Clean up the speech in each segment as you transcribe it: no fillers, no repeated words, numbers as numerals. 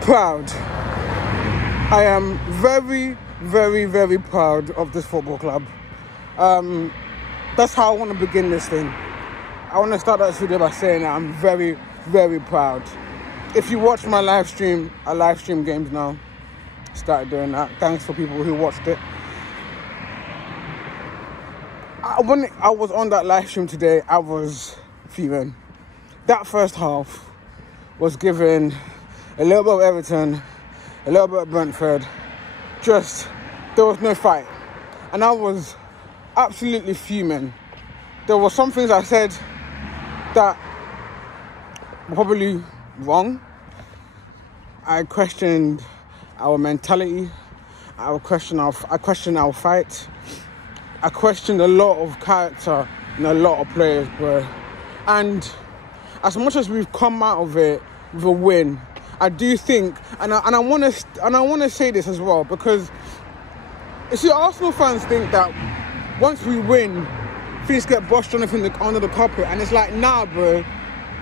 proud. I am very, very, very proud of this football club. That's how I want to begin this thing. I want to start this video by saying that I'm very, very proud. If you watch my live stream, I live stream games now. Started doing that. Thanks for people who watched it. When I was on that live stream today, I was fuming. That first half was given a little bit of Everton, a little bit of Brentford. Just, there was no fight. And I was absolutely fuming. There were some things I said that were probably wrong. I questioned our mentality. I questioned our fight. I questioned a lot of character in a lot of players, bro. And as much as we've come out of it with a win, I do think, and I want to say this as well, because you see, Arsenal fans think that once we win, things get brushed under the carpet, and it's like, nah, bro.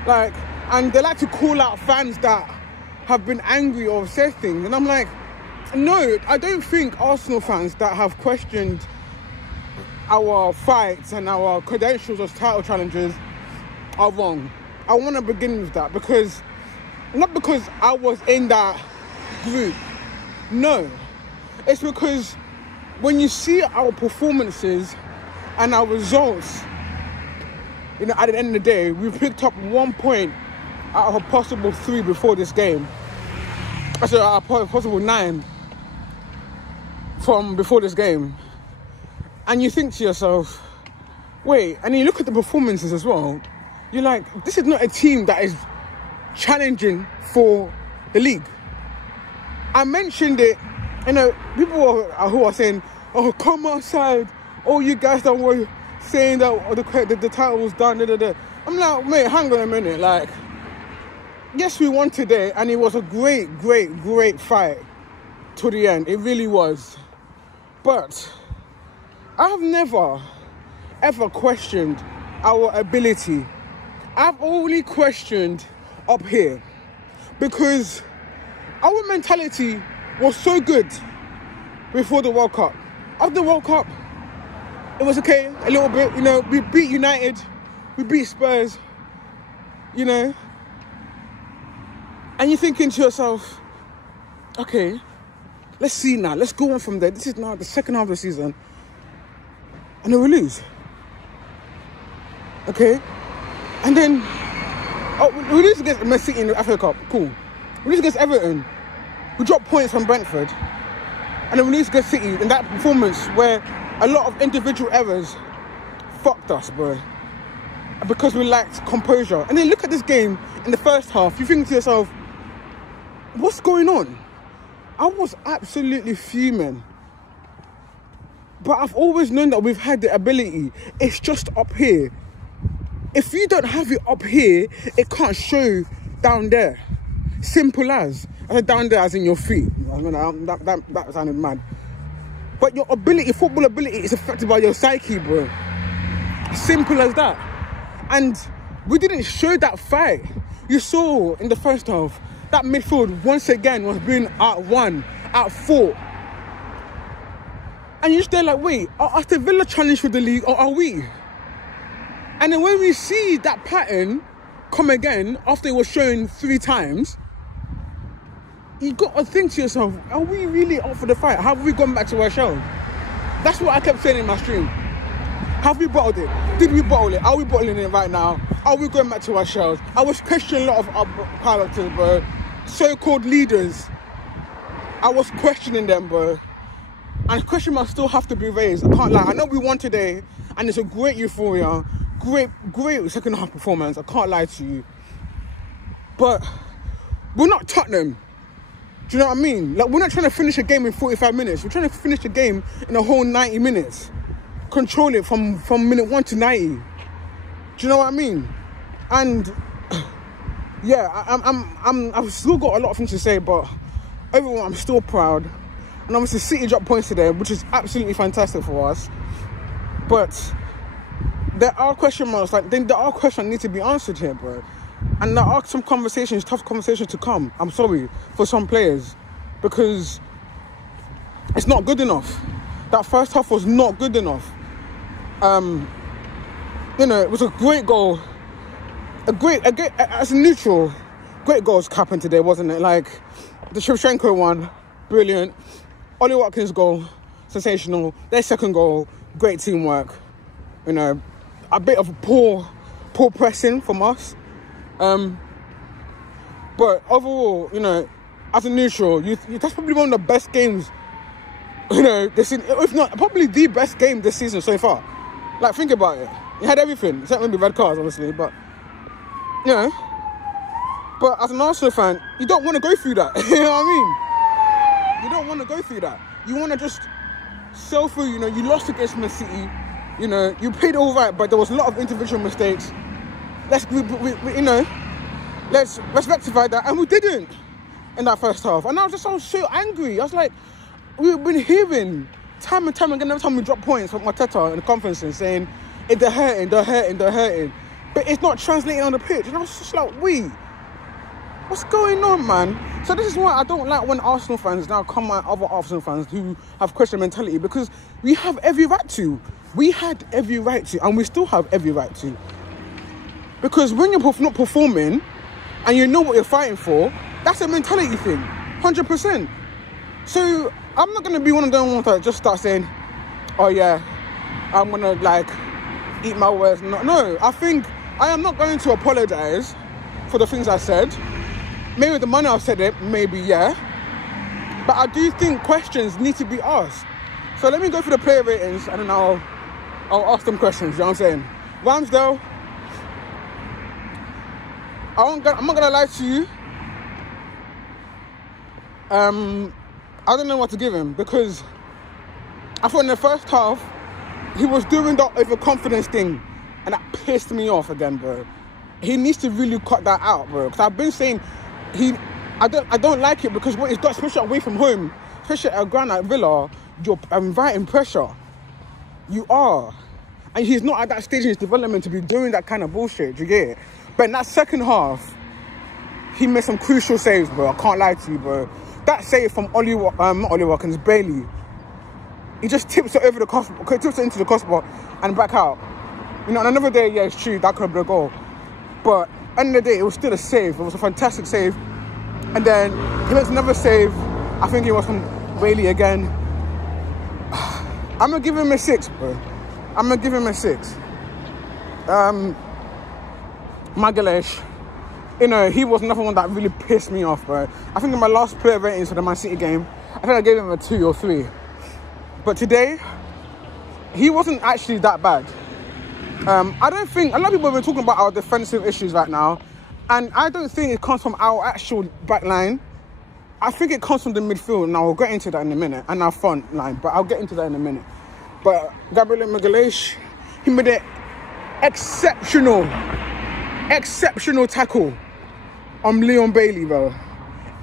Like, and they like to call out fans that have been angry or said things, and I'm like, no, I don't think Arsenal fans that have questioned our fights and our credentials as title challengers are wrong. I want to begin with that, because not because I was in that group, no, it's because when you see our performances and our results, you know, at the end of the day, we picked up 1 point out of a possible 3 before this game. So out of a possible 9 from before this game. And you think to yourself, wait, and you look at the performances as well, you're like, this is not a team that is challenging for the league. I mentioned it, you know, people who are saying, oh, come outside, oh, you guys that were saying that the title was done, da, da, da. I'm like, mate, hang on a minute, like, yes, we won today, and it was a great, great, great fight to the end. It really was. But I've never, ever questioned our ability. I've only questioned up here, because our mentality was so good before the World Cup. After the World Cup, it was okay, a little bit, you know, we beat United, we beat Spurs, you know, and you're thinking to yourself, okay, let's see now, let's go on from there. This is now the second half of the season, and then we lose. Okay? And then, we lose against Man City in the FA Cup, cool. We lose against Everton, we drop points from Brentford, and then we lose against City in that performance where a lot of individual errors fucked us, bro. Because we lacked composure. And then look at this game in the first half, you think to yourself, what's going on? I was absolutely fuming. But I've always known that we've had the ability. It's just up here. If you don't have it up here, it can't show down there. Simple as. I said down there as in your feet. That sounded mad. But your ability, football ability, is affected by your psyche, bro. Simple as that. And we didn't show that fight. You saw in the first half, that midfield once again was being out-won, out-fought. And you're just there like, wait, are Aston Villa challenged for the league, or are we? And then when we see that pattern come again, after it was shown 3 times, you got to think to yourself, are we really up for the fight? Have we gone back to our shells? That's what I kept saying in my stream. Have we bottled it? Did we bottle it? Are we bottling it right now? Are we going back to our shells? I was questioning a lot of our characters, bro. So-called leaders. I was questioning them, bro. And question marks still have to be raised. I can't lie. I know we won today, and it's a great euphoria. Great second half performance. I can't lie to you. But we're not Tottenham. Do you know what I mean? Like, we're not trying to finish a game in 45 minutes. We're trying to finish the game in a whole 90 minutes. Control it from minute 1 to 90. Do you know what I mean? And yeah, I've still got a lot of things to say, but overall, I'm still proud. And obviously, City dropped points today, which is absolutely fantastic for us. But there are question marks. Like, there are questions that need to be answered here, bro. And there are some conversations, tough conversations to come, I'm sorry, for some players. Because it's not good enough. That first half was not good enough. You know, it was a great goal. As a neutral, great goals happened today, wasn't it? Like, the Shevchenko one, brilliant. Ollie Watkins' goal, sensational. Their second goal, great teamwork. You know, a bit of poor pressing from us. But overall, you know, as a neutral, that's probably one of the best games, you know, this season, if not, probably the best game this season so far. Like, think about it. You had everything, except maybe red cards, obviously, but, you know. But as an Arsenal fan, you don't want to go through that. You know what I mean? You don't want to go through that. You want to just sail through, you know, you lost against Man City, you know, you played all right, but there was a lot of individual mistakes. Let's rectify that, and we didn't in that first half. And I was so angry. I was like, we've been hearing time and time again, every time we drop points from Arteta in the conferences saying, they're hurting. But it's not translating on the pitch. And I was just like, what's going on, man? So this is why I don't like when Arsenal fans now come at other Arsenal fans who have Christian mentality, because we have every right to. We had every right to, and we still have every right to. Because when you're not performing and you know what you're fighting for, that's a mentality thing, 100%. So I'm not going to be one of them ones that just start saying, oh yeah, I'm going to like eat my words. No, I think I am not going to apologise for the things I said. Maybe the manner I've said it, maybe, yeah. But I do think questions need to be asked. So let me go through the player ratings and then I'll ask them questions, you know what I'm saying? Ramsdale, I'm not going to lie to you. I don't know what to give him, because I thought in the first half, he was doing that overconfidence thing, and that pissed me off again, bro. He needs to really cut that out, bro. Because I've been saying, I don't like it, because what he's got, especially away from home, especially at Granite Villa, you're inviting pressure. You are. And he's not at that stage in his development to be doing that kind of bullshit, do you get it? But in that second half, he made some crucial saves, bro. I can't lie to you, bro. That save from Ollie Watkins, Bailey, he just tips it over the crossbar, tips it into the crossbar and back out. You know, on another day, yeah, it's true, that could have been a goal. But at the end of the day, it was still a save. It was a fantastic save. And then he makes another save. I think it was from Bailey again. I'm going to give him a 6, bro. I'm going to give him a 6. Magalhaes, you know, he was another one that really pissed me off, bro. I think in my last player ratings for the Man City game, I think I gave him a 2 or 3. But today, he wasn't actually that bad. I don't think, a lot of people have been talking about our defensive issues right now, and I don't think it comes from our actual back line. I think it comes from the midfield, and I'll get into that in a minute, and our front line, but I'll get into that in a minute. But Gabriel Magalhaes, he made an exceptional tackle on Leon Bailey, bro.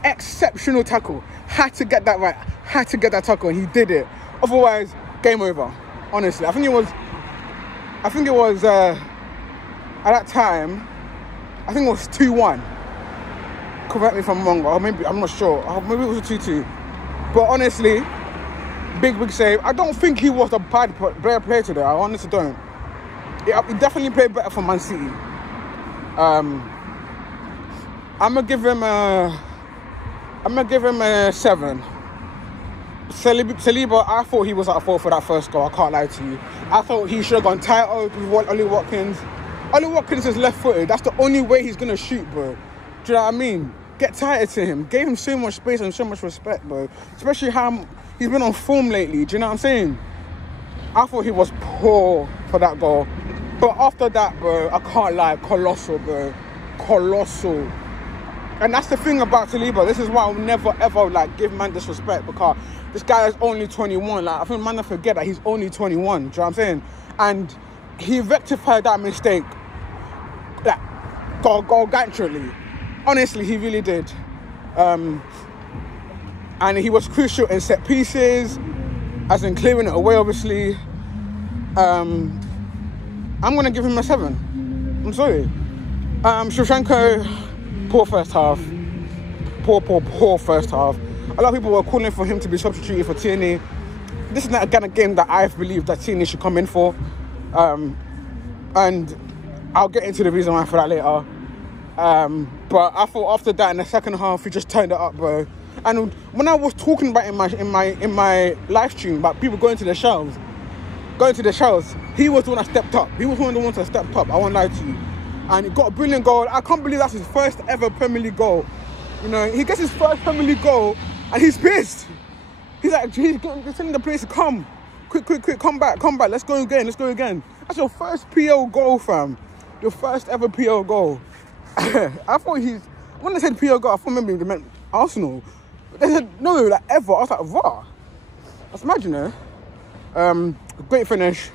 Exceptional tackle. Had to get that right. Had to get that tackle, and he did it. Otherwise, game over. Honestly, I think it was at that time, I think it was 2-1. Correct me if I'm wrong, or maybe, I'm not sure. Maybe it was a 2-2. But honestly, big save. I don't think he was a bad player today. I honestly don't. He definitely played better for Man City. I'm gonna give him a 7. Saliba, I thought he was at fault for that first goal. I can't lie to you. I thought he should have gone tighter with Ollie Watkins. Ollie Watkins is left-footed. That's the only way he's gonna shoot, bro. Do you know what I mean? Get tighter to him. Gave him so much space and so much respect, bro. Especially how he's been on form lately. Do you know what I'm saying? I thought he was poor for that goal. But after that, bro, I can't lie. Colossal, bro. Colossal. And that's the thing about Saliba. This is why I'll never, ever, like, give man disrespect, because this guy is only 21. Like, I think man forget that he's only 21. Do you know what I'm saying? And he rectified that mistake, like, gargantuanly. Honestly, he really did. And he was crucial in set pieces, as in clearing it away, obviously. I'm going to give him a 7. I'm sorry. Shevchenko, poor first half. Poor first half. A lot of people were calling for him to be substituted for Tierney. This is not a kind of game that I believe that Tierney should come in for. And I'll get into the reason why for that later. But I thought after that in the second half, he just turned it up, bro. And when I was talking about in my live stream about people going to the shelves, he was the one that stepped up. He was one of the ones that stepped up. I won't lie to you. And he got a brilliant goal. I can't believe that's his first ever Premier League goal. You know, he gets his first Premier League goal and he's pissed. He's like, he's telling the players to come. Quick, come back. Let's go again. That's your first PL goal, fam. Your first ever PL goal. I thought when they said PL goal, I thought maybe they meant Arsenal. But they said, no, like ever. I was like, what? That's mad, you know. Great finish.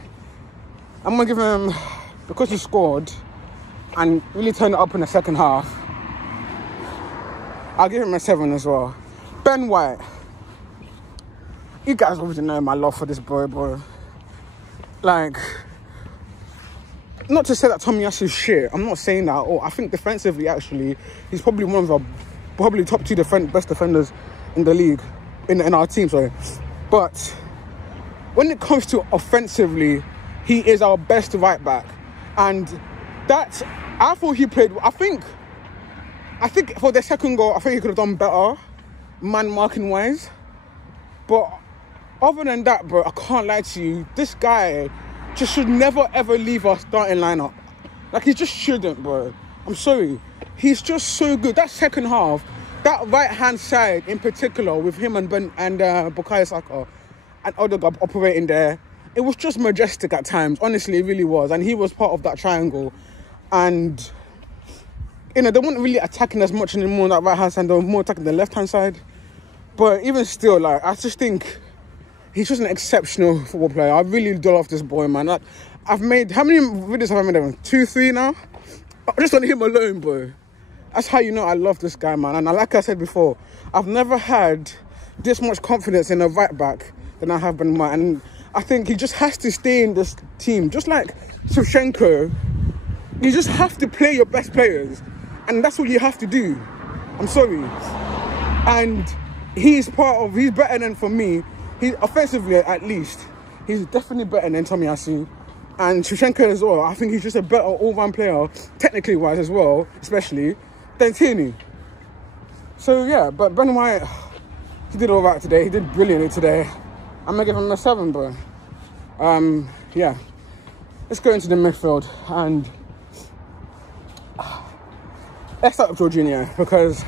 I'm going to give him, because he scored and really turned it up in the second half, I'll give him a 7 as well. Ben White. You guys already know my love for this boy, bro. Like, not to say that Tomiyasu's shit. I'm not saying that. Or I think defensively, actually, he's probably one of the probably top 2 best defenders in the league, in our team, sorry. But when it comes to offensively, he is our best right back. And that, I thought he played, I think for the second goal, I think he could have done better, man marking wise. But other than that, bro, I can't lie to you. This guy just should never ever leave our starting lineup. Like, he just shouldn't, bro. I'm sorry. He's just so good. That second half, that right hand side in particular, with him and Bukayo Saka and Odegaard operating there, it was just majestic at times. Honestly, it really was. And he was part of that triangle. And you know, they weren't really attacking as much anymore on that right hand side. They were more attacking the left hand side. But even still, like, I just think he's just an exceptional football player. I really do love this boy, man. Like, I've made, how many videos have I made of him? 2, 3 now? Just on him alone, bro. That's how you know I love this guy, man. And like I said before, I've never had this much confidence in a right back than I have Ben White. And I think he just has to stay in this team. Just like Shevchenko, you just have to play your best players. And that's what you have to do. I'm sorry. And he's better than, for me, he's offensively at least, he's definitely better than Tomiyasu. And Shevchenko as well. I think he's just a better all-round player, technically wise as well, especially, than Tierney. So yeah, but Ben White, he did all right today. He did brilliantly today. I'm gonna give him a 7, bro. Yeah. Let's go into the midfield and let's start with Jorginho, because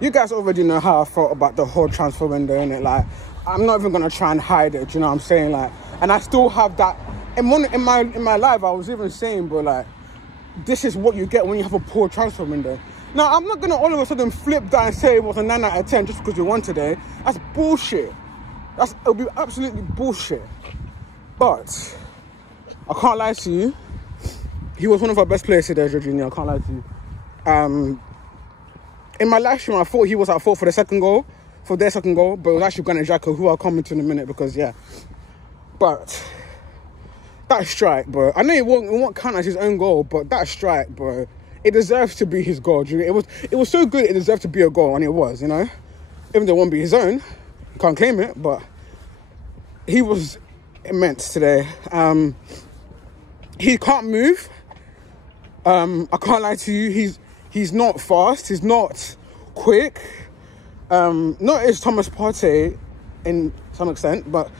you guys already know how I felt about the whole transfer window, innit? Like, I'm not even gonna try and hide it, you know what I'm saying? Like, and I still have that in my life. I was even saying, bro, like, this is what you get when you have a poor transfer window. Now, I'm not gonna all of a sudden flip that and say it was a 9 out of 10 just because we won today. That's bullshit. It'll be absolutely bullshit. But I can't lie to you, he was one of our best players today, Jorginho. I can't lie to you. In my live stream, I thought he was at fault for their second goal, but it was actually Granit Xhaka, who I'll come into in a minute, because, yeah. But that strike, bro, I know it won't count as his own goal, but that strike, bro, it deserves to be his goal. It was so good, it deserved to be a goal, and it was, you know? Even though it won't be his own, can't claim it, but he was immense today. He can't move. I can't lie to you, he's not fast, he's not quick. Not as Thomas Partey in some extent, but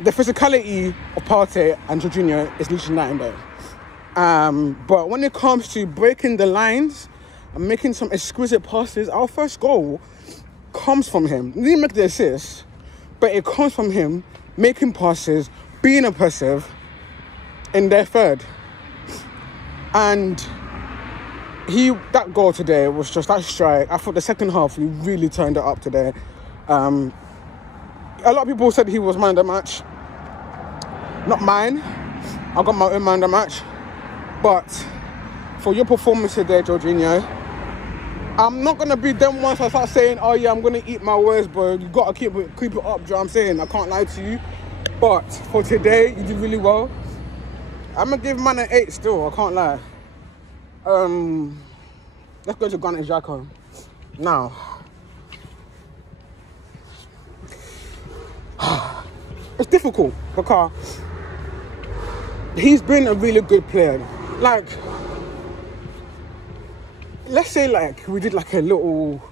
the physicality of Partey and Jorginho is literally night and day. But when it comes to breaking the lines and making some exquisite passes, our first goal comes from him. He didn't make the assist, but it comes from him making passes, being impressive in their third. And that goal today was just that strike. I thought the second half, he really turned it up today. A lot of people said he was man of the match. Not mine. I got my own man of the match. But for your performance today, Jorginho, I'm not going to be them once I start saying, oh yeah, I'm going to eat my words, bro. You got to keep it up, do you know what I'm saying? I can't lie to you. But for today, you did really well. I'm going to give man an 8 still, I can't lie. Let's go to Granit Xhaka. Now, it's difficult because he's been a really good player. Like, let's say like we did like a little,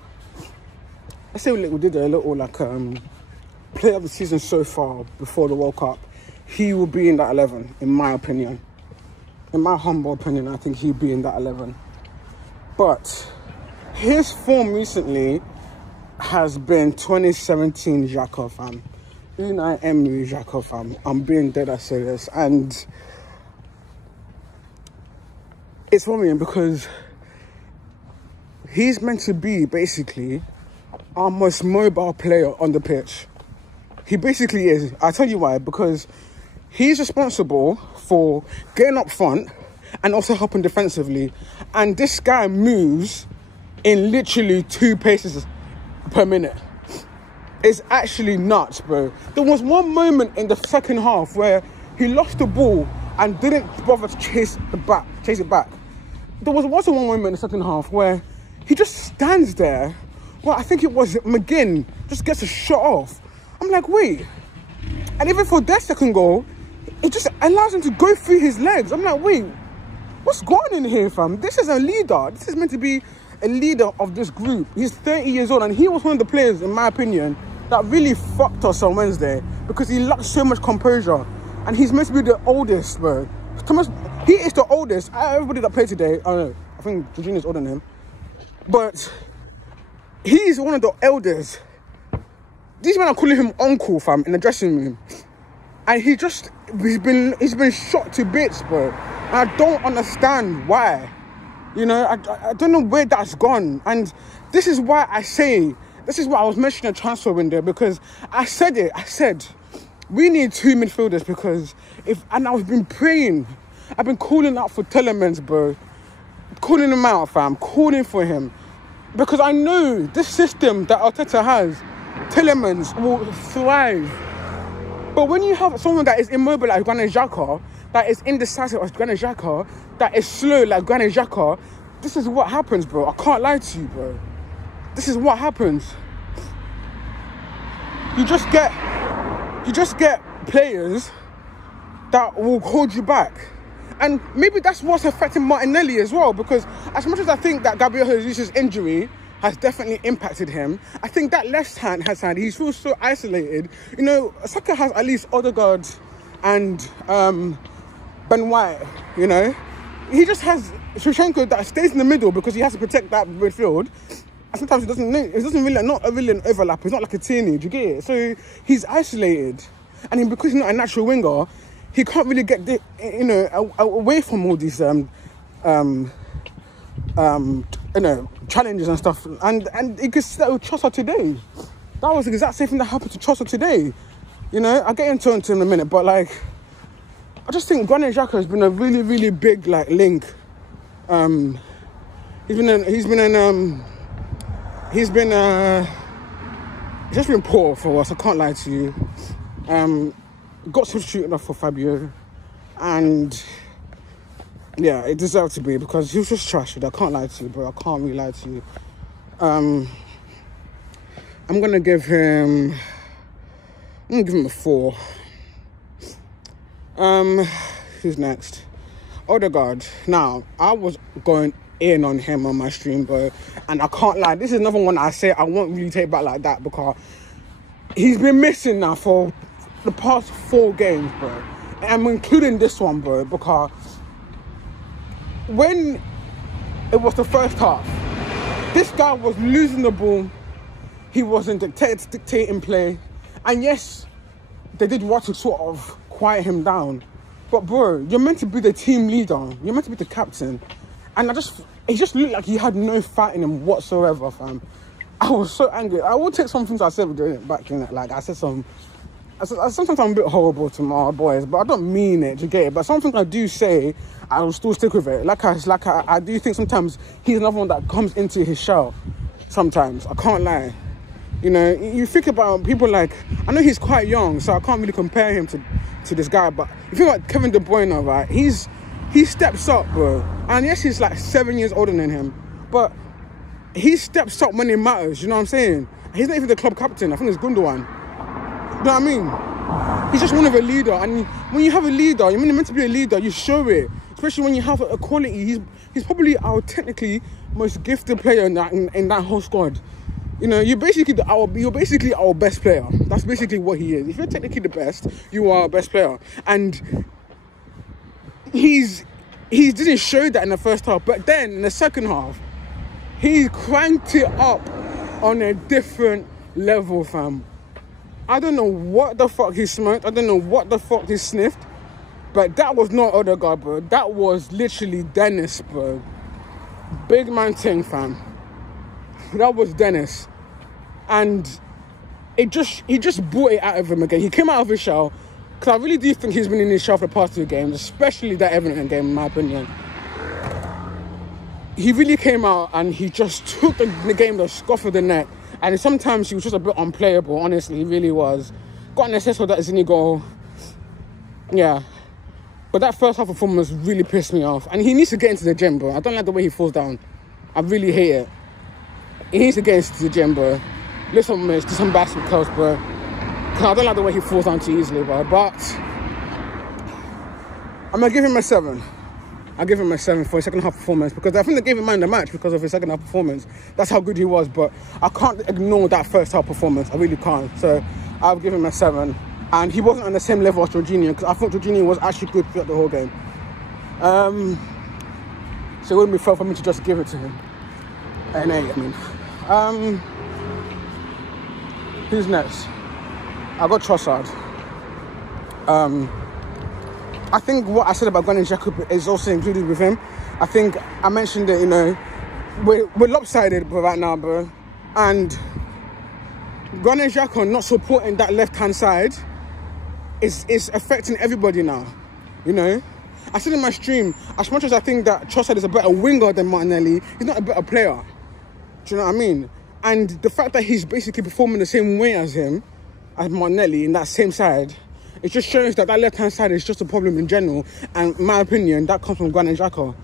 player of the season so far before the World Cup, he will be in that 11, in my opinion. In my humble opinion, I think he'll be in that 11. But his form recently has been 2017 Xhaka, fam. Unai Emery Xhaka, fam. I'm being dead ass serious. And it's worrying because he's meant to be basically our most mobile player on the pitch. He basically is. I'll tell you why. Because he's responsible for getting up front and also helping defensively. And this guy moves in literally 2 paces per minute. It's actually nuts, bro. There was one moment in the second half where he lost the ball and didn't bother to chase it back. There was also one moment in the second half where he just stands there. Well, I think it was McGinn, just gets a shot off. I'm like, wait. And even for their second goal, it just allows him to go through his legs. I'm like, wait, what's going on in here, fam? This is a leader. This is meant to be a leader of this group. He's 30 years old, and he was one of the players, in my opinion, that really fucked us on Wednesday because he lacked so much composure. And he's meant to be the oldest, bro. He is the oldest. Everybody that played today, I don't know, I think Jorginho's older than him. But he's one of the elders. These men are calling him uncle, fam, in the dressing room. And he's been shot to bits, bro. And I don't understand why. You know, I don't know where that's gone. And this is why I was mentioning a transfer window, because I said, we need 2 midfielders because and I've been praying. I've been calling out for Telemans, bro. Calling him out, fam. Calling for him. Because I know this system that Arteta has, Telemans will thrive. But when you have someone that is immobile like Granit Xhaka, that is indecisive like Granit Xhaka, that is slow like Granit Xhaka, this is what happens, bro. I can't lie to you, bro. This is what happens. You just get players that will hold you back. And maybe that's what's affecting Martinelli as well, because as much as I think that Gabriel Jesus' injury has definitely impacted him, I think that left hand he feels so isolated. You know, Saka has at least Odegaard and Ben White, you know. He just has Shevchenko that stays in the middle because he has to protect that midfield. And sometimes it doesn't really, not really an overlap. It's not like a Tierney, do you get it? So he's isolated. And because he's not a natural winger, he can't really get, away from all these, challenges and stuff. And he could settle Trossard today. That was the exact same thing that happened to Trossard today. You know, I'll get into it in a minute, but like, I just think Granit Xhaka has been a really, really big like link. He's just been poor for us. I can't lie to you. Got substituted off for Fabio, and yeah, it deserved to be because he was just trash. I can't lie to you, bro. I can't really lie to you. I'm gonna give him a 4. Who's next? Odegaard. Now, I was going in on him on my stream, bro, and I can't lie. This is another one I say I won't really take back like that because he's been missing now for the past 4 games, bro. And I'm including this one, bro, because when it was the first half, this guy was losing the ball. He wasn't dictating play. And yes, they did what to sort of quiet him down. But bro, you're meant to be the team leader. You're meant to be the captain. And it just looked like he had no fight in him whatsoever, fam. I was so angry. I will take some things I said doing it back in it. Like I said sometimes I'm a bit horrible to my boys, but I don't mean it, do you get it? But something I do say, I will still stick with it. I do think sometimes he's another one that comes into his shell. Sometimes, I can't lie. You know, you think about people like, I know he's quite young, so I can't really compare him to this guy, but if you think about Kevin De Bruyne, right, he's he steps up, bro. And yes, he's like 7 years older than him, but he steps up when it matters. You know what I'm saying? He's not even the club captain. I think it's Gundogan. You know what I mean? He's just one of a leader, and when you have a leader, when you're meant to be a leader, you show it. Especially when you have a quality. He's probably our technically most gifted player in that whole squad. You know, you're basically our best player. That's basically what he is. If you're technically the best, you are our best player. And he didn't show that in the first half, but then in the second half, he cranked it up on a different level, fam. I don't know what the fuck he smoked. I don't know what the fuck he sniffed. But that was not Odegaard, bro. That was literally Dennis, bro. Big man thing, fam. That was Dennis. And he just brought it out of him again. He came out of his shell. Because I really do think he's been in his shell for the past 2 games. Especially that Everton game, in my opinion. He really came out and he just took the game to the scoff of the neck. And sometimes he was just a bit unplayable, honestly. He really was. Got an assist for that Zini goal. Yeah. But that first half performance really pissed me off. And he needs to get into the gym, bro. I don't like the way he falls down. I really hate it. He needs to get into the gym, bro. Lift some weights, do some basketball curls, bro. Because I don't like the way he falls down too easily, bro. But I'm going to give him a 7. I'll give him a 7 for his second half performance. Because I think they gave him man the match because of his second half performance. That's how good he was. But I can't ignore that first half performance. I really can't. So I'll give him a 7. And he wasn't on the same level as Jorginho, because I thought Jorginho was actually good throughout the whole game. So it wouldn't be fair for me to just give it to him. An 8, I mean. Who's next? I got Trossard. I think what I said about Granit Xhaka is also included with him. I think I mentioned it, you know, we're lopsided right now, bro. And Granit Xhaka not supporting that left-hand side is affecting everybody now, you know. I said in my stream, as much as I think that Trossard is a better winger than Martinelli, he's not a better player. Do you know what I mean? And the fact that he's basically performing the same way as him, as Martinelli, in that same side, it just shows that left-hand side is just a problem in general. And in my opinion, that comes from Granit Xhaka.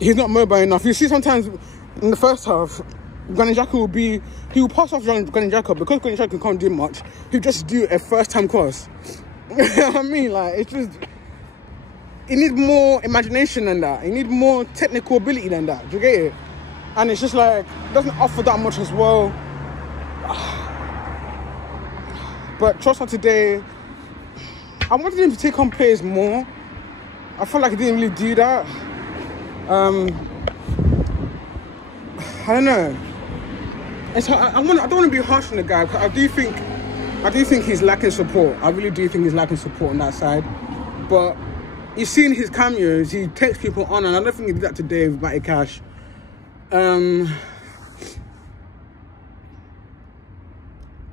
He's not mobile enough. You see sometimes in the first half, Granit Xhaka will pass off Granit Xhaka, because Granit Xhaka can't do much. He'll just do a first-time cross. You know what I mean? Like, it's just, you need more imagination than that. You need more technical ability than that. Do you get it? And it's just like, it doesn't offer that much as well. But Trossard today, I wanted him to take on players more. I felt like he didn't really do that. I don't know. It's I don't want to be harsh on the guy, because I do think he's lacking support. I really do think he's lacking support on that side. But you've seen his cameos. He takes people on, and I don't think he did that today with Matty Cash. I'm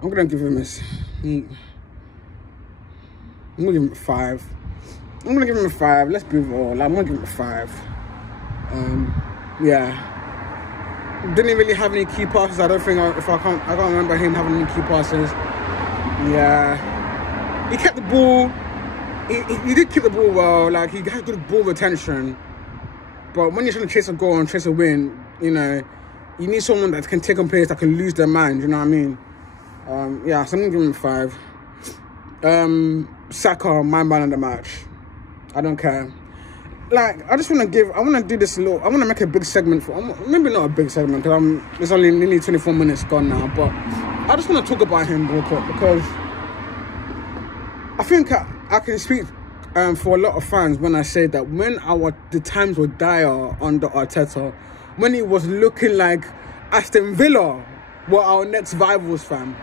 gonna give him this. I'm gonna give him a 5. I'm gonna give him a 5. Let's be real. I'm gonna give him a 5. Yeah. Didn't really have any key passes. I don't think I can't remember him having any key passes. Yeah. He kept the ball. He did keep the ball well. Like, he has good ball retention. But when you're trying to chase a goal and chase a win, you know, you need someone that can take on players that can lose their mind. You know what I mean? Yeah. So I'm gonna give him a 5. Saka, my man of the match. I don't care. Like, I want to do this I want to make a big segment maybe not a big segment, because it's only nearly 24 minutes gone now, but I just want to talk about him real quick, because I think I can speak for a lot of fans when I say that when the times were dire under Arteta, when it was looking like Aston Villa were our next rivals, fam,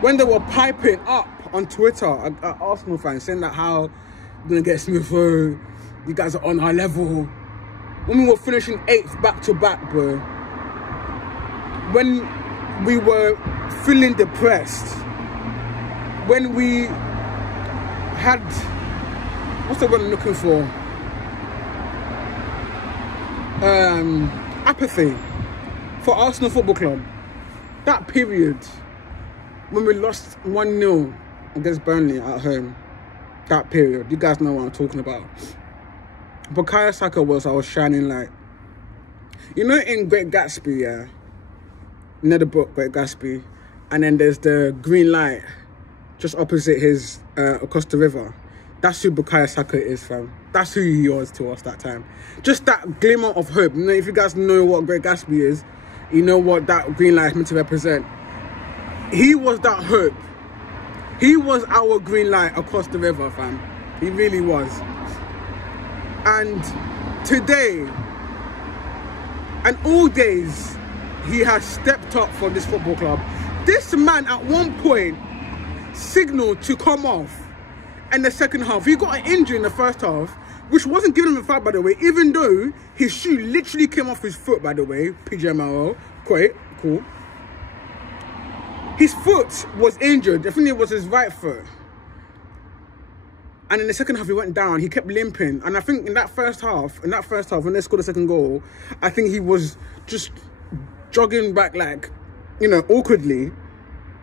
when they were piping up on Twitter at Arsenal fans, saying that how we're going to get Smith Rowe, you guys are on our level. When we were finishing 8th back-to-back, bro. When we were feeling depressed. When we had... What's the word I'm looking for? Apathy for Arsenal Football Club. That period, when we lost 1-0 against Burnley at home. That period. You guys know what I'm talking about. Bukayo Saka was our shining light. You know, in Great Gatsby, yeah, you know the book Great Gatsby, and then there's the green light just opposite his across the river. That's who Bukayo Saka is, fam. That's who he was to us that time. Just that glimmer of hope. You know, if you guys know what Great Gatsby is, you know what that green light is meant to represent. He was that hope. He was our green light across the river, fam. He really was. And today, and all days, he has stepped up for this football club. This man at one point signaled to come off in the second half. He got an injury in the first half, which wasn't giving him a foul, by the way, even though his shoe literally came off his foot, by the way. PJMRO. Great, cool. His foot was injured. I think it was his right foot. And in the second half, he went down. He kept limping. And I think in that first half, when they scored the second goal, I think he was just jogging back, like, you know, awkwardly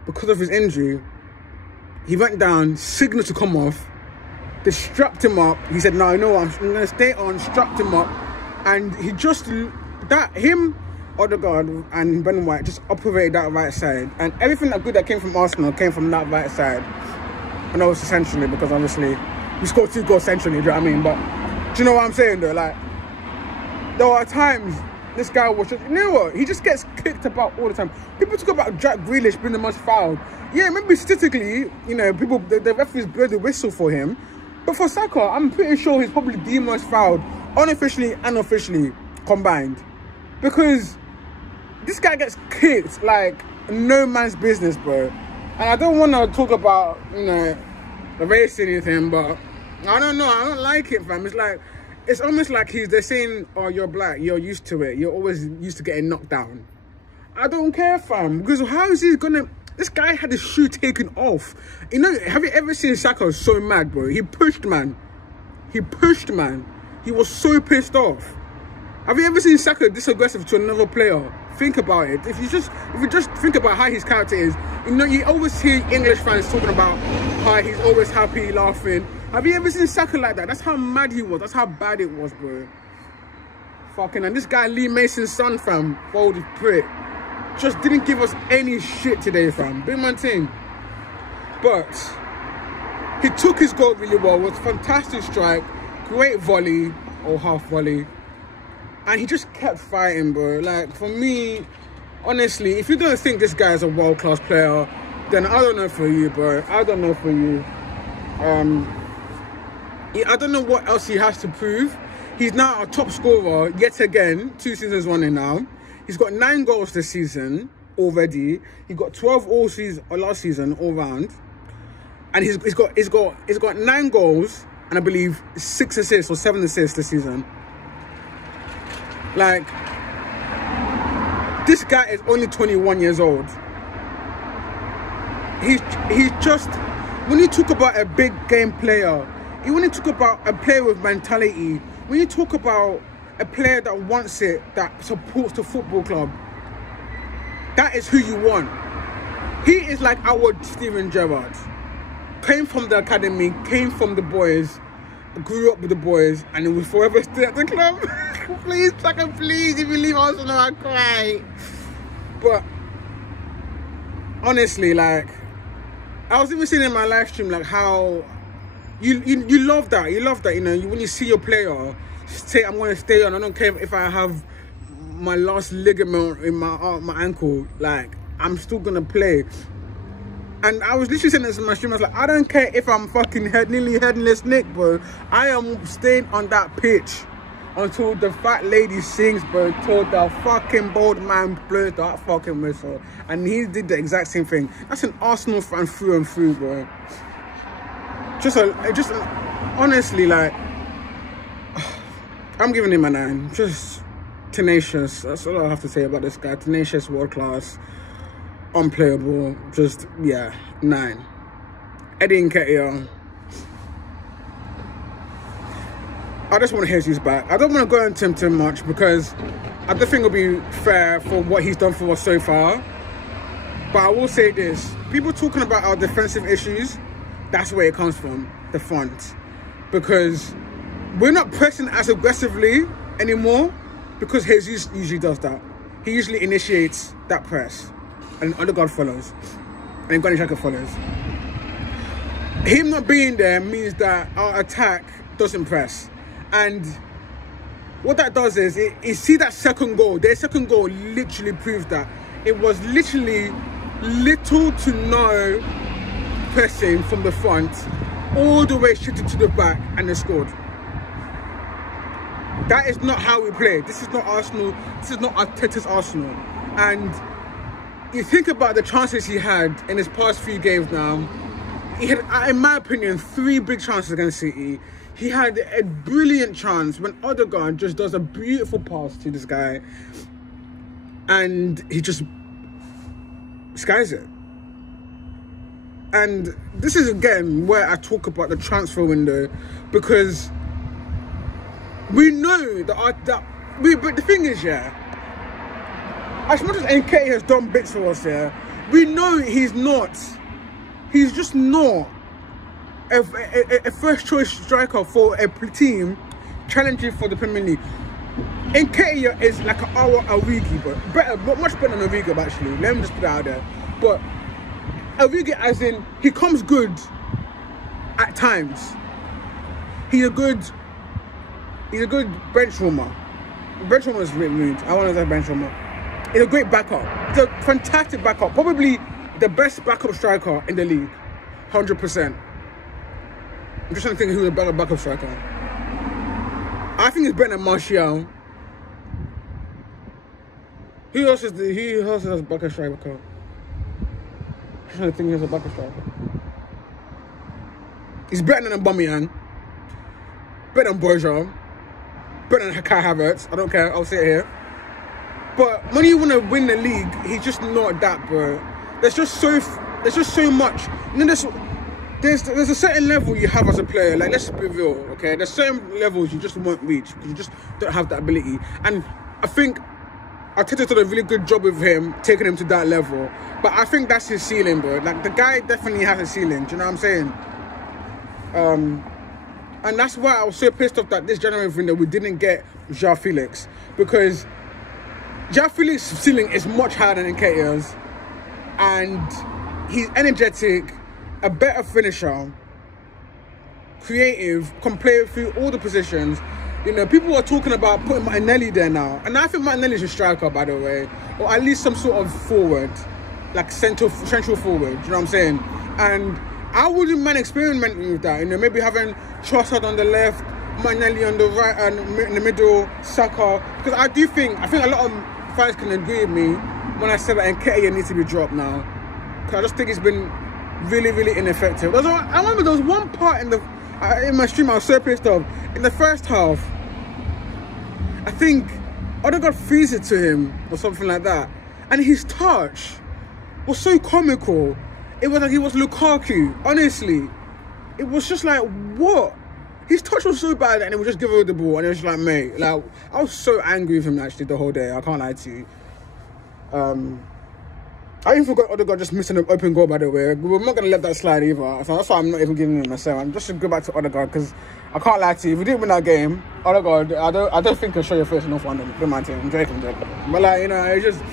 because of his injury. He went down, signaled to come off. They strapped him up. He said, no, you know what, I'm going to stay on, strapped him up. And he just, him, Odegaard and Ben White just operated that right side. And everything that good that came from Arsenal came from that right side. I know it's essentially because obviously we scored 2 goals centrally, do you know what I mean? But do you know what I'm saying though? Like, there are times this guy was just, you know what? He just gets kicked about all the time. People talk about Jack Grealish being the most fouled. Yeah, maybe statistically, you know, people, the referees blow the whistle for him. But for Saka, I'm pretty sure he's probably the most fouled, unofficially and officially combined. Because this guy gets kicked like no man's business, bro. And I don't want to talk about, you know, the race or anything, but I don't know. I don't like it, fam. It's like, it's almost like they're saying, oh, you're black, you're used to it. You're always used to getting knocked down. I don't care, fam. Because how is he gonna... This guy had his shoe taken off. You know, have you ever seen Saka so mad, bro? He pushed, man. He pushed, man. He was so pissed off. Have you ever seen Saka this aggressive to another player? Think about it. If you just think about how his character is, you know, you always hear English fans talking about how he's always happy, laughing. Have you ever seen Saka like that? That's how mad he was. That's how bad it was, bro. Fucking, and this guy Lee Mason's son, fam, old prick, just didn't give us any shit today, fam. Big man team. But he took his goal really well. It was a fantastic strike, great volley or half volley. And he just kept fighting, bro. Like, for me, honestly, if you don't think this guy is a world-class player, then I don't know for you, bro. I don't know for you. I don't know what else he has to prove. He's now a top scorer yet again, 2 seasons running now. He's got 9 goals this season already. He got 12 all season or last season all round. And he's got 9 goals and I believe 6 assists or 7 assists this season. Like, this guy is only 21 years old. He's just, when you talk about a big game player, when you talk about a player with mentality, when you talk about a player that wants it, that supports the football club, that is who you want. He is like our Steven Gerrard. Came from the academy, came from the boys, grew up with the boys, and will forever stay at the club. Please, Saka, please, if you leave Arsenal, I'll cry. But honestly, like, I was even saying in my live stream, like, how you love that. You love that, you know, when you see your player say, I'm going to stay on. I don't care if I have my last ligament in my ankle. Like, I'm still going to play. And I was literally saying this in my stream. I was like, I don't care if I'm fucking nearly headless Nick, bro. I am staying on that pitch until the fat lady sings, bro, till the fucking bold man blows that fucking whistle. And he did the exact same thing. That's an Arsenal fan through and through, bro. Just honestly, like, I'm giving him a 9. Just tenacious. That's all I have to say about this guy. Tenacious, world class, unplayable. Just, yeah, 9. Eddie Nketiah, I just want to hear his back. I don't want to go into him too much because I don't think it'll be fair for what he's done for us so far. But I will say this. People talking about our defensive issues, that's where it comes from, the front. Because we're not pressing as aggressively anymore because Jesus usually does that. He usually initiates that press, and Odegaard follows, and Granit Xhaka follows. Him not being there means that our attack doesn't press, and what that does is, you see that second goal. Their second goal literally proves that. It was literally little to no pressing from the front, all the way shifted to the back, and they scored. That is not how we play. This is not Arsenal. This is not Arteta's Arsenal. And you think about the chances he had in his past few games now. He had, in my opinion, 3 big chances against City. He had a brilliant chance when Odegaard just does a beautiful pass to this guy, and he just skies it. And this is again where I talk about the transfer window, because we know but the thing is, yeah, as much as NK has done bits for us, yeah, we know he's just not a first choice striker for a team challenging for the Premier League. Nketiah is like our Origi, but much better than Origi, actually. Let me just put it out there. But Origi, as in, he comes good at times. He's a good bench warmer. Bench warmer is a bit rude. I want to say bench warmer. He's a great backup. He's a fantastic backup. Probably the best backup striker in the league. 100%. I'm just trying to think who's a better backup striker. I think it's better than Martial. Who else has a backup striker? I'm trying to think who's a backup striker. He's better than Aubameyang. Better than Bojan. Better than Kai Havertz. I don't care. I'll say it here. But when you want to win the league, he's just not that, bro. There's just so much. And then there's a certain level you have as a player. Like, let's be real, okay? There's certain levels you just won't reach because you just don't have that ability. And I think Arteta did a really good job with him, taking him to that level. But I think that's his ceiling, bro. Like, the guy definitely has a ceiling. Do you know what I'm saying? And that's why I was so pissed off that this January window we didn't get João Felix, because João Felix's ceiling is much higher than Nketiah's, and he's energetic, a better finisher, creative, can play through all the positions. You know, people are talking about putting Martinelli there now, and I think Martinelli's a striker, by the way, or at least some sort of forward, like central forward. You know what I'm saying? And I wouldn't mind experimenting with that. You know, maybe having Trossard on the left, Martinelli on the right, and in the middle, Saka. Because I think a lot of fans can agree with me when I said that Nketiah needs to be dropped now. Because I just think he's been really, really ineffective. I remember there was one part in my stream I was so pissed off. In the first half, I think Odegaard frees it to him or something like that, and his touch was so comical. It was like he was Lukaku, honestly. It was just like, what? His touch was so bad, and it would just give away the ball, and it was like, mate, like, I was so angry with him actually the whole day. I can't lie to you. I even forgot Odegaard just missing an open goal, by the way. We're not going to let that slide either. So that's why I'm not even giving him a 7. I'm just going to go back to Odegaard, because I can't lie to you. If we didn't win that game, Odegaard, I don't think he'll show your face in North London. Don't mind him. I'm joking. But, like, you know, it's just...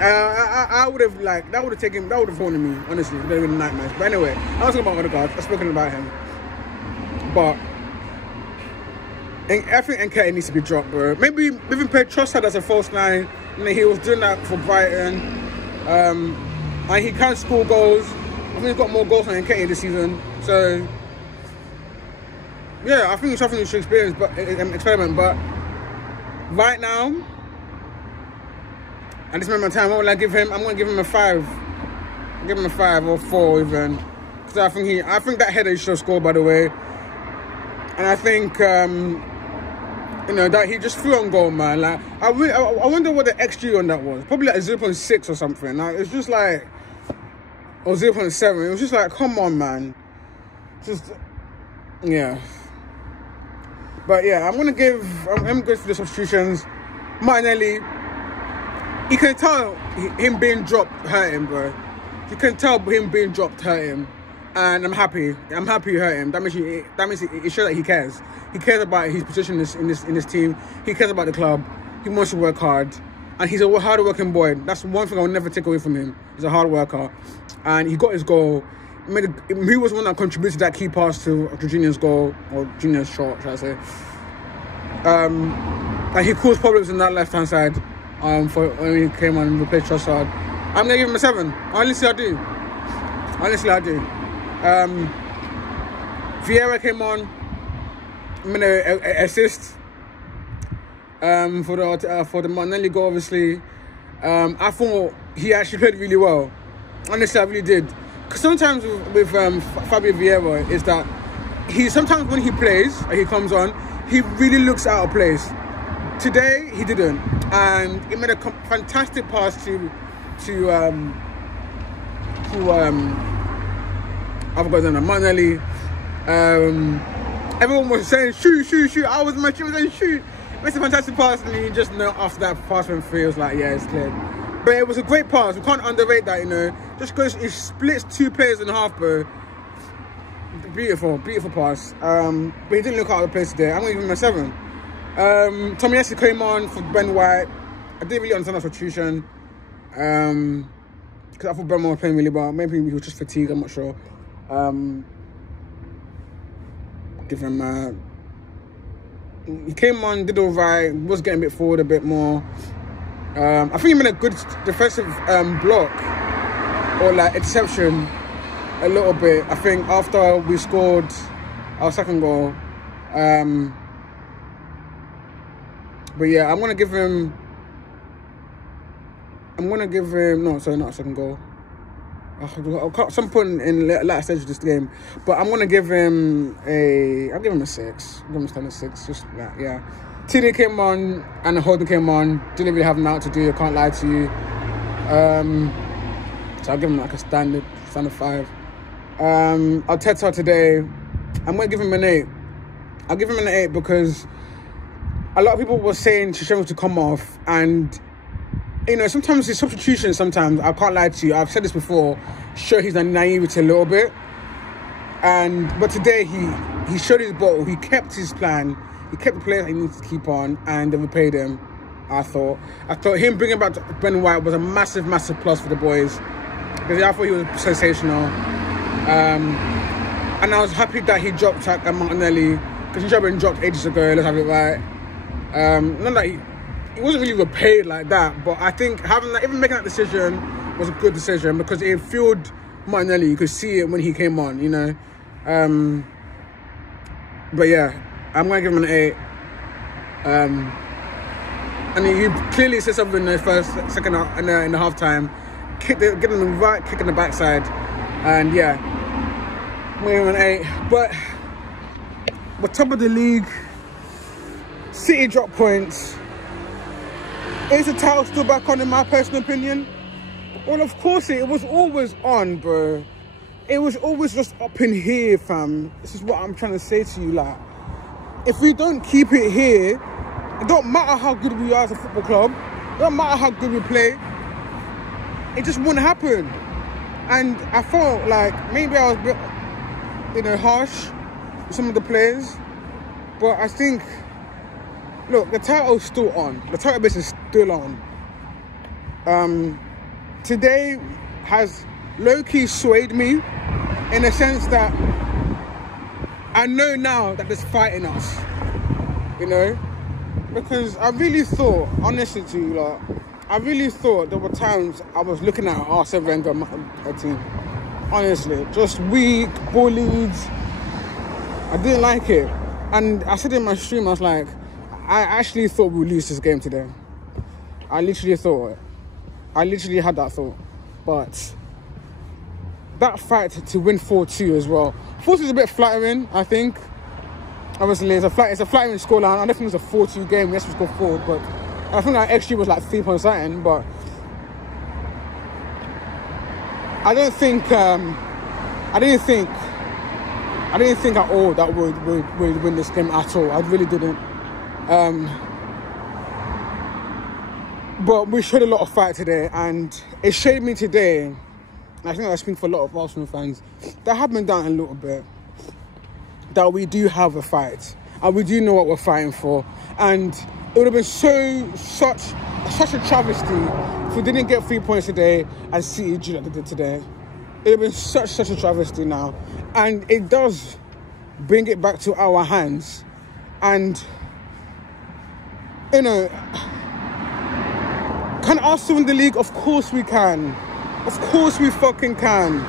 I would have, like, that would have haunted me, honestly. It would have been nightmares. But anyway, I was talking about Odegaard. I've spoken about him. But I think Nketiah needs to be dropped, bro. Maybe even play Trossard as a false 9. You know, he was doing that for Brighton. And he can score goals. I think he's got more goals than Nketiah this season. So, yeah, I think it's something you should experiment. But right now, at this moment in time, what will I give him? I'm going to give him a 5. I'll give him a 5 or 4 even. Because I think that header he should have scored, by the way. And I think, you know, that he just threw on goal, man. Like, I wonder what the XG on that was. Probably like 0.6 or something. Like, it's just like, or 0.7. It was just like, come on, man. Just, yeah. But yeah, I'm going to go through the substitutions. Martinelli, you can tell him being dropped hurt him, bro. You can tell him being dropped hurt him. And I'm happy you hurt him. That means it shows that he cares. He cares about his position in this team. He cares about the club. He wants to work hard. And he's a hard-working boy. That's one thing I'll never take away from him. He's a hard worker. And he got his goal. He was one that contributed that key pass to Jorginho's goal, or Jorginho's shot, should I say. And he caused problems in that left-hand side for when he came on and replaced Trossard. I'm going to give him a 7. Honestly, I do. Vieira came on. I'm going to assist for the Martinelli goal, obviously. I thought he actually played really well. Honestly, I really did. Because sometimes with Fabio Vieira is that sometimes when he plays, or he comes on, he really looks out of place. Today, he didn't. And he made a fantastic pass to I've forgotten Martinelli. Everyone was saying shoot. I was my team saying shoot. It's a fantastic pass, and you just know after that pass went through, it was like, yeah, it's clear. But it was a great pass. We can't underrate that, you know. Just because it splits 2 players in half, bro. Beautiful pass. But he didn't look out of place today. I'm gonna give him a 7. Tomiyasu came on for Ben White. I didn't really understand that substitution. Because I thought Ben White was playing really well. Maybe he was just fatigued, I'm not sure. Give him he came on, did all right, was getting a bit forward a bit more. I think he made a good defensive block or like interception a little bit. I think after we scored our second goal. But yeah, I'm gonna give him no, sorry, not a second goal. At some point in the last stage of this game, but I'm gonna give him I'll give him a 6. I'll give him a standard 6, just that, yeah. Tini came on and Holden came on. Didn't really have nothing to do. I can't lie to you. So I'll give him like a standard 5. Arteta today, I'm gonna give him an 8. I'll give him an 8 because a lot of people were saying Shevchenko to come off, and you know, sometimes his substitution, sometimes, I can't lie to you, I've said this before, show his naivety a little bit. But today, he showed his bottle, he kept his plan, he kept the players he needs to keep on, and they repaid him, I thought. Him bringing back Ben White was a massive, massive plus for the boys. Because I thought he was sensational. And I was happy that he dropped Martinelli, because he should have been dropped ages ago, let's have it right. Not that he wasn't really repaid like that, but I think having that, even making that decision was a good decision because it fueled Martinelli. You could see it when he came on, you know. But yeah, I'm gonna give him an 8. And you clearly said something in the second in the half time, getting the right kick in the backside, and yeah, I'm gonna give him an 8. But we're top of the league. City drop points. Is the title still back on, in my personal opinion? Well, of course it was always on, bro. It was always just up in here, fam. This is what I'm trying to say to you, like, if we don't keep it here, it don't matter how good we are as a football club, it don't matter how good we play, it just won't happen. And I felt like maybe I was a bit, you know, harsh with some of the players, but I think, look, the title's still on. The title base is still on. Today has low-key swayed me in the sense that I know now that there's fight in us, you know? Because I really thought, honestly to you, like, I really thought there were times I was looking at our Arsene Wenger team. Honestly, just weak, bullied. I didn't like it. And I said in my stream, I was like, I actually thought we would lose this game today. I literally thought it. I literally had that thought. But that fight to win 4-2 as well. 4-2 is a bit flattering, I think. Obviously, it's a flattering scoreline. I don't think it was a 4-2 game. Yes, we scored 4, but I think our XG was like 3 point something. But I didn't think at all that would win this game at all. I really didn't. But we showed a lot of fight today, and it showed me today I think I speak for a lot of Arsenal fans that have been down a little bit, that we do have a fight and we do know what we're fighting for. And it would have been such a travesty if we didn't get 3 points today and City drew like they did today. It would have been such a travesty now. And it does bring it back to our hands. And, you know, can Arsenal win the league? Of course we can. Of course we fucking can.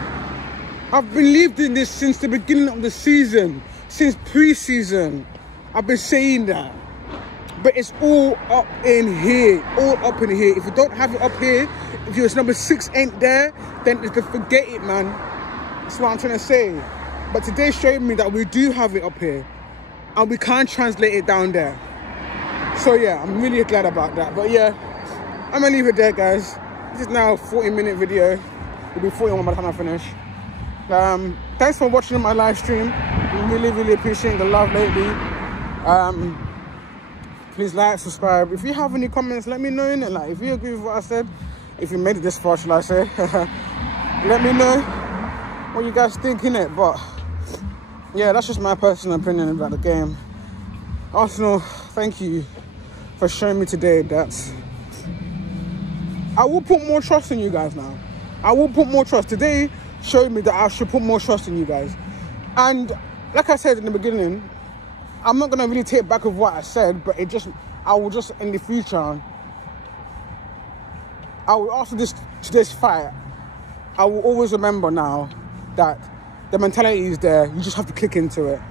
I've believed in this since the beginning of the season, since pre-season. I've been saying that. But it's all up in here, all up in here. If you don't have it up here, if your number 6 ain't there, then forget it, man. That's what I'm trying to say. But today showed me that we do have it up here, and we can translate it down there. So yeah, I'm really glad about that. But yeah, I'm gonna leave it there, guys. This is now a 40-minute video. It'll be 41 by the time I finish. Thanks for watching my live stream. Really appreciate the love lately. Please like, subscribe. If you have any comments, let me know, innit? Like, if you agree with what I said, if you made it this far, shall I say, let me know what you guys think, innit? But yeah, that's just my personal opinion about the game. Arsenal, thank you for showing me today that I will put more trust in you guys now. I will put more trust. Today showed me that I should put more trust in you guys. And like I said in the beginning, I'm not going to really take back of what I said, but I will just, in the future, after today's fight, I will always remember now that the mentality is there. You just have to click into it.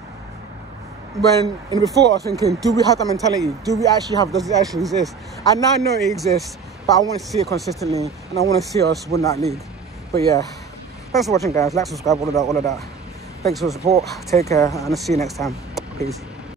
Before I was thinking, do we have that mentality? Does it actually exist? And now I know it exists, but I want to see it consistently, and I want to see us win that league. But yeah, thanks for watching, guys. Like, subscribe, all of that. Thanks for the support. Take care, and I'll see you next time. Peace.